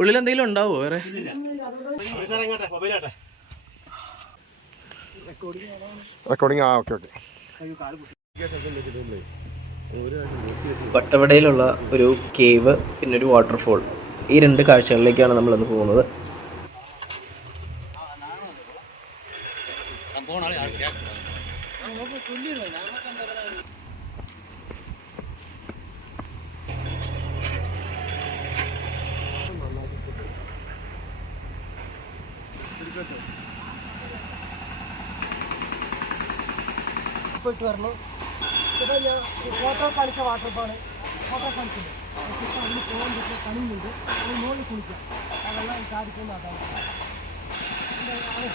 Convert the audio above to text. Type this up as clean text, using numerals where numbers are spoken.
ഉള്ളിൽ എന്തെങ്കിലും ഉണ്ടാവോ വേറെ? റെക്കോർഡിംഗ്. ഓക്കെ. വട്ടവടയിലുള്ള ഒരു കേവ് പിന്നെ ഒരു വാട്ടർഫോൾ, ഈ 2 കാഴ്ചകളിലേക്കാണ് നമ്മളിന്ന് പോകുന്നത്. പോയിട്ട് വരണം. ഇതാ ഞാൻ ഫോട്ടോ കാണിച്ച വാട്ടർഫാള്, ഫോട്ടോ കാണിച്ചില്ല. അതിന് പോകാൻ പറ്റിയ പണിയുണ്ട്. അതിന് മുകളിൽ കുളിക്കാം. ആ വെള്ളം ചാടിക്കുന്ന അതാണ്.